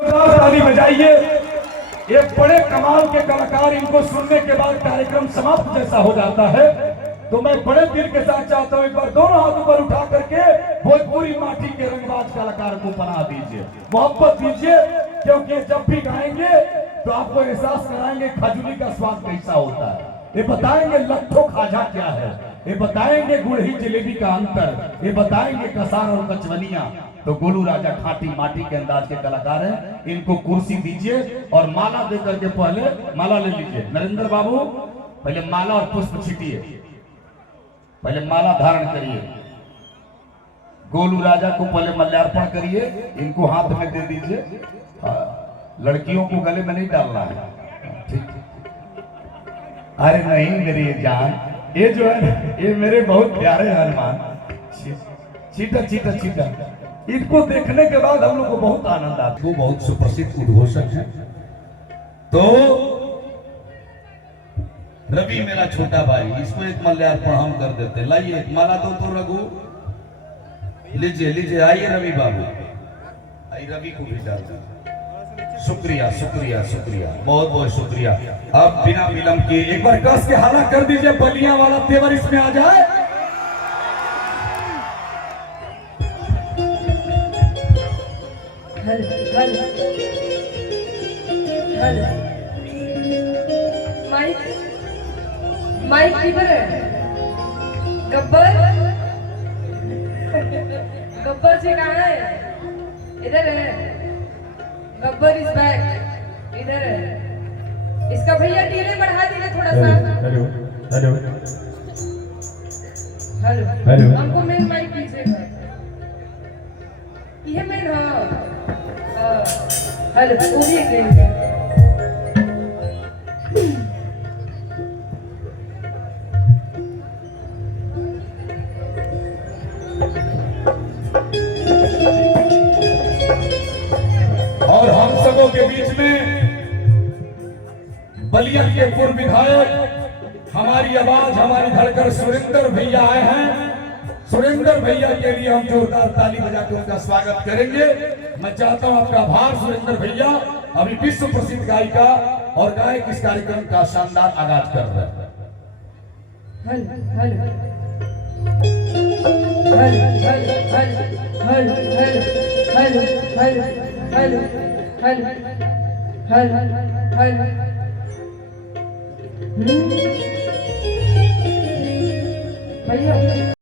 ताली बजाइए। एक बड़े कमाल के कलाकार, इनको सुनने के बाद कार्यक्रम समाप्त जैसा हो जाता है। तो मैं बड़े दिल के साथ चाहता हूं, एक बार दोनों हाथ ऊपर उठा करके भोजपुरी माटी के रंगबाज कलाकार को पनाह दीजिए, मोहब्बत दीजिए, क्योंकि जब भी गाएंगे तो आपको एहसास कराएंगे खजूरी का स्वाद कैसा होता है। ये बताएंगे लट्ठो खाजा क्या है, ये बताएंगे गुड़ही जलेबी का अंतर, ये बताएंगे कसार और कचवनिया। तो गोलू राजा खाटी माटी के अंदाज के कलाकार हैं, इनको कुर्सी दीजिए और माला देकर के पहले माला ले लीजिए। नरेंद्र बाबू पहले माला और पुष्प छीटिए, पहले माला धारण करिए। गोलू राजा को पहले मल्यार्पण करिए, इनको हाथ में दे दीजिए। लड़कियों को गले में नहीं डालना है, ठीक। अरे नहीं मेरी जान, ये जो है ये मेरे बहुत प्यारे हनुमान, चीटा चीटा चीटा, इनको देखने के बाद हम लोग को बहुत आनंद आता है। वो बहुत सुप्रसिद्ध उद्घोषक है। तो रवि मेरा छोटा भाई, इसको एक मल्यार्पण हम कर देते। लाइए एक माला दो तो रघु, लीजिए लीजिए, आइए रवि बाबू, आइए रवि को भी डाल दो। शुक्रिया शुक्रिया शुक्रिया, बहुत बहुत शुक्रिया। अब बिना विलंब के एक बार कस के हाला कर दीजिए, बलिया वाला तेवर इसमें आ जाए। हल हल हल माइक माइक किधर है? गब्बर गब्बर जी कहाँ है? इधर है, गब्बर इज बैक, इधर है। इसका भैया डीले बढ़ा दीजिए थोड़ा सा। हेलो हेलो हेलो हेलो, हमको मेन माइक दीजिएगा, ये मेन। हाँ हेलो, वो भी देंगे। और हम सबों के बीच में बलिया के पूर्व विधायक, हमारी आवाज हमारी धड़कन सुरेंद्र भैया आए हैं। सुरेंद्र भैया के लिए हम जोरदार ताली बजा के उनका स्वागत करेंगे। मैं चाहता हूं आपका आभार सुरेंद्र भैया, अभी विश्व प्रसिद्ध गायिका और गायक इस कार्यक्रम का शानदार आगाज कर रहे हैं। हल हल हल हल हल हल हल हल हल हल हल हल हल भैया